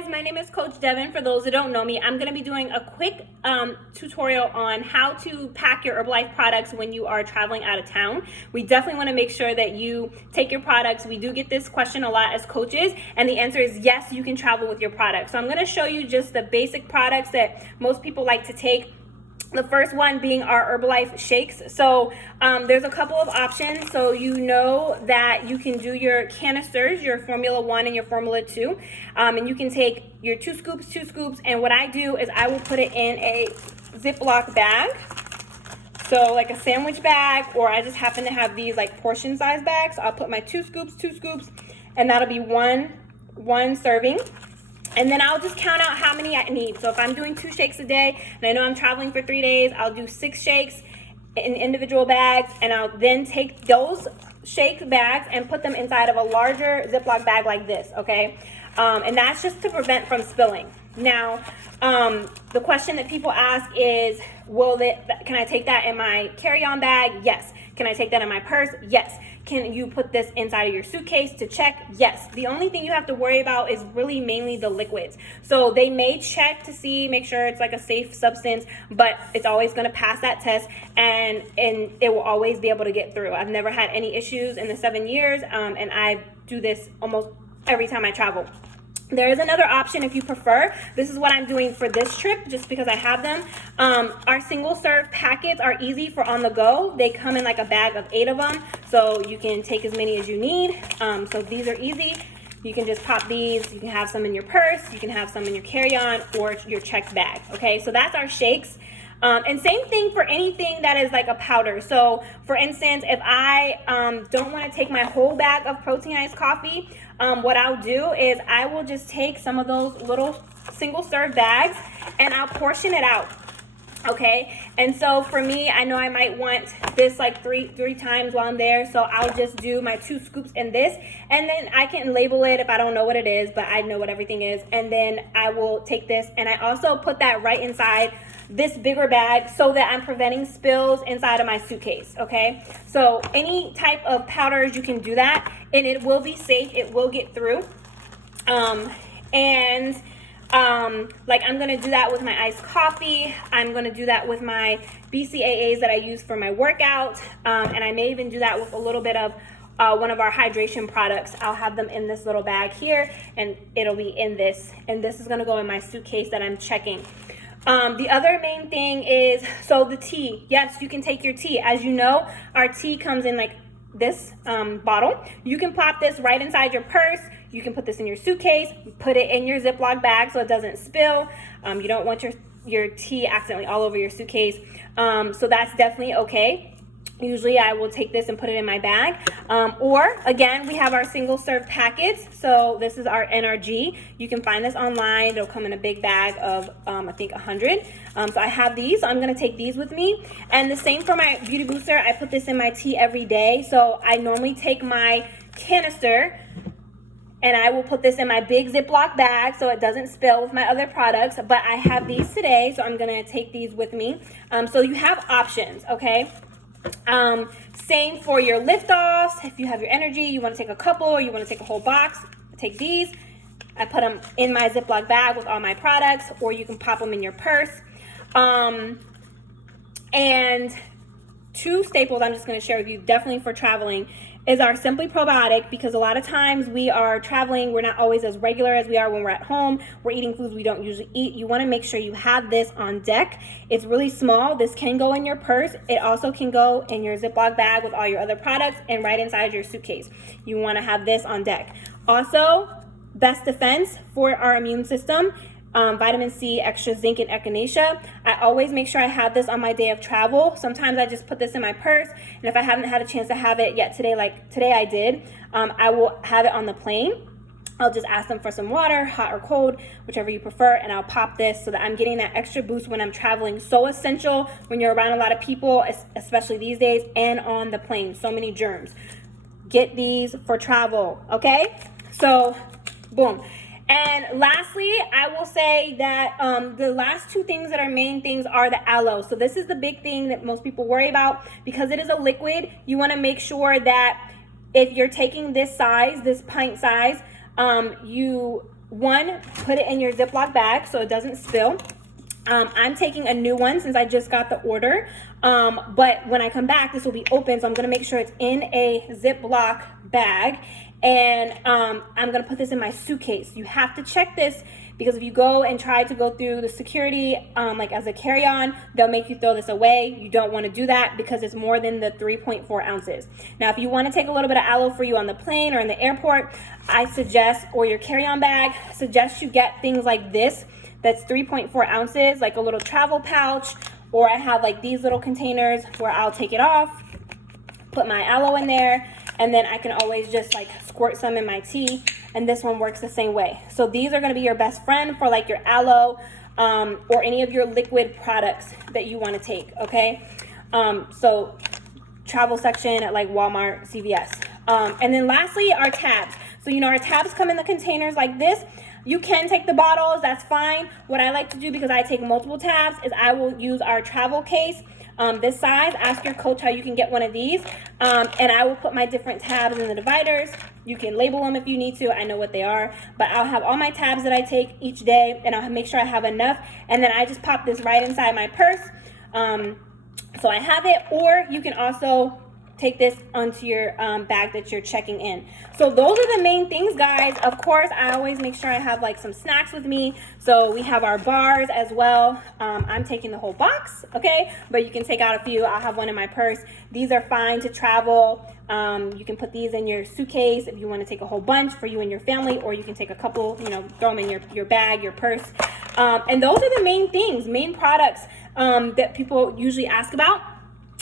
guys, my name is Coach Devin. For those that don't know me, I'm going to be doing a quick tutorial on how to pack your Herbalife products when you are traveling out of town. We definitely want to make sure that you take your products. We do get this question a lot as coaches, and the answer is yes, you can travel with your products. So I'm going to show you just the basic products that most people like to take. The first one being our Herbalife shakes. So there's a couple of options. So you know that you can do your canisters, your Formula 1 and your Formula 2. And you can take your two scoops. And what I do is I will put it in a Ziploc bag. So like a sandwich bag, or I just happen to have these like portion size bags. So I'll put my two scoops, and that'll be one serving. And then I'll just count out how many I need. So if I'm doing 2 shakes a day, and I know I'm traveling for 3 days, I'll do 6 shakes in individual bags, and I'll then take those shake bags and put them inside of a larger Ziploc bag like this, okay? And that's just to prevent from spilling. Now, the question that people ask is, can I take that in my carry-on bag? Yes. Can I take that in my purse? Yes. Can you put this inside of your suitcase to check? Yes. The only thing you have to worry about is really mainly the liquids. So they may check to make sure it's like a safe substance, but it's always going to pass that test, and it will always be able to get through. I've never had any issues in the 7 years, and I do this almost every time I travel. There is another option if you prefer. This is what I'm doing for this trip just because I have them. Our single serve packets are easy for on the go. They come in like a bag of 8 of them, so you can take as many as you need. So these are easy. You can just pop these. You can have some in your purse. You can have some in your carry-on or your checked bag. Okay, so that's our shakes. And same thing for anything that is like a powder. So for instance, if I don't want to take my whole bag of proteinized coffee, what I'll do is I will just take some of those little single serve bags and I'll portion it out. Okay, and so for me, I know I might want this like three times while I'm there, so I'll just do my 2 scoops in this, and then I can label it if I don't know what it is, but I know what everything is, and then I will take this, and I also put that right inside this bigger bag so that I'm preventing spills inside of my suitcase. Okay, so any type of powders, you can do that, and it will be safe, it will get through. Like I'm gonna do that with my iced coffee. I'm gonna do that with my BCAAs that I use for my workout, and I may even do that with a little bit of one of our hydration products. I'll have them in this little bag here, and it'll be in this, and this is gonna go in my suitcase that I'm checking. The other main thing is, so the tea. Yes, you can take your tea. As you know, our tea comes in like this bottle. You can pop this right inside your purse. You can put this in your suitcase, put it in your Ziploc bag so it doesn't spill. You don't want your tea accidentally all over your suitcase. So that's definitely okay. Usually I will take this and put it in my bag. Or again, we have our single serve packets. So this is our NRG. You can find this online. It'll come in a big bag of, I think 100. So I have these. So I'm going to take these with me. And the same for my Beauty Booster. I put this in my tea every day. So I normally take my canister and I will put this in my big Ziploc bag so it doesn't spill with my other products. But I have these today, so I'm going to take these with me. So you have options, okay? Same for your lift-offs. If you have your energy, you want to take a couple or you want to take a whole box, take these. I put them in my Ziploc bag with all my products, or you can pop them in your purse. And 2 staples I'm just going to share with you, definitely for traveling, is our Simply Probiotic, because a lot of times we are traveling, we're not always as regular as we are when we're at home. We're eating foods we don't usually eat. You want to make sure you have this on deck. It's really small. This can go in your purse. It also can go in your Ziploc bag with all your other products and right inside your suitcase. You want to have this on deck. Also, best defense for our immune system. Vitamin C, extra zinc, and echinacea. I always make sure I have this on my day of travel. Sometimes I just put this in my purse, and if I haven't had a chance to have it yet today, like today I did, I will have it on the plane. I'll just ask them for some water, hot or cold, whichever you prefer, and I'll pop this so that I'm getting that extra boost when I'm traveling. So essential when you're around a lot of people, especially these days, and on the plane. So many germs. Get these for travel, okay? So, boom. And lastly, I will say that the last 2 things that are main things are the aloe. So this is the big thing that most people worry about. Because it is a liquid, you want to make sure that if you're taking this size, this pint size, you put it in your Ziploc bag so it doesn't spill. I'm taking a new one since I just got the order, but when I come back, this will be open, so I'm gonna make sure it's in a Ziploc bag, and I'm gonna put this in my suitcase. You have to check this, because if you go and try to go through the security, like as a carry-on, they'll make you throw this away. You don't wanna do that because it's more than the 3.4 ounces. Now, if you wanna take a little bit of aloe for you on the plane or in the airport, I suggest, or your carry-on bag, suggest you get things like this, that's 3.4 ounces, like a little travel pouch, or I have like these little containers where I'll take it off, put my aloe in there, and then I can always just like squirt some in my tea, and this one works the same way. So these are gonna be your best friend for like your aloe, or any of your liquid products that you wanna take, okay? So travel section at like Walmart, CVS. And then lastly, our tabs. So you know our tabs come in the containers like this. You can take the bottles, that's fine. What I like to do, because I take multiple tabs, is I will use our travel case, this size. Ask your coach how you can get one of these, and I will put my different tabs in the dividers. You can label them if you need to, I know what they are, but I'll have all my tabs that I take each day, and I'll make sure I have enough, and then I just pop this right inside my purse, so I have it. Or you can also take this onto your bag that you're checking in. So those are the main things, guys. Of course, I always make sure I have like some snacks with me. So we have our bars as well. I'm taking the whole box, okay? But you can take out a few. I'll have one in my purse. These are fine to travel. You can put these in your suitcase if you want to take a whole bunch for you and your family, or you can take a couple, you know, throw them in your bag, your purse. And those are the main things, main products that people usually ask about.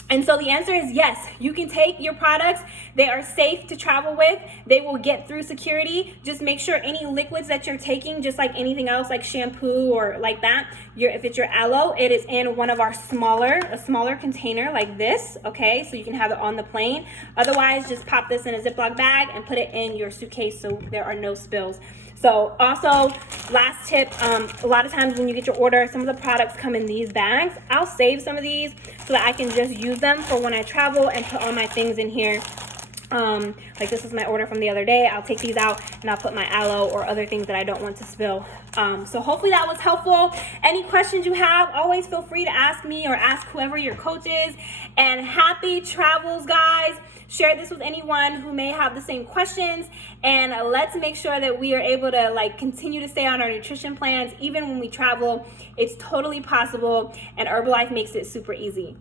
And so the answer is yes, you can take your products. They are safe to travel with. They will get through security. Just make sure any liquids that you're taking, just like anything else, like shampoo or like that, if it's your aloe, it is in one of our a smaller container like this, okay? So you can have it on the plane. Otherwise, just pop this in a Ziploc bag and put it in your suitcase so there are no spills. So also, last tip, a lot of times when you get your order, some of the products come in these bags. I'll save some of these so that I can just use them for when I travel and put all my things in here. Like this is my order from the other day. I'll take these out and I'll put my aloe or other things that I don't want to spill. So hopefully that was helpful. Any questions you have, always feel free to ask me or ask whoever your coach is. And happy travels, guys. Share this with anyone who may have the same questions, and let's make sure that we are able to like continue to stay on our nutrition plans even when we travel. It's totally possible, and Herbalife makes it super easy.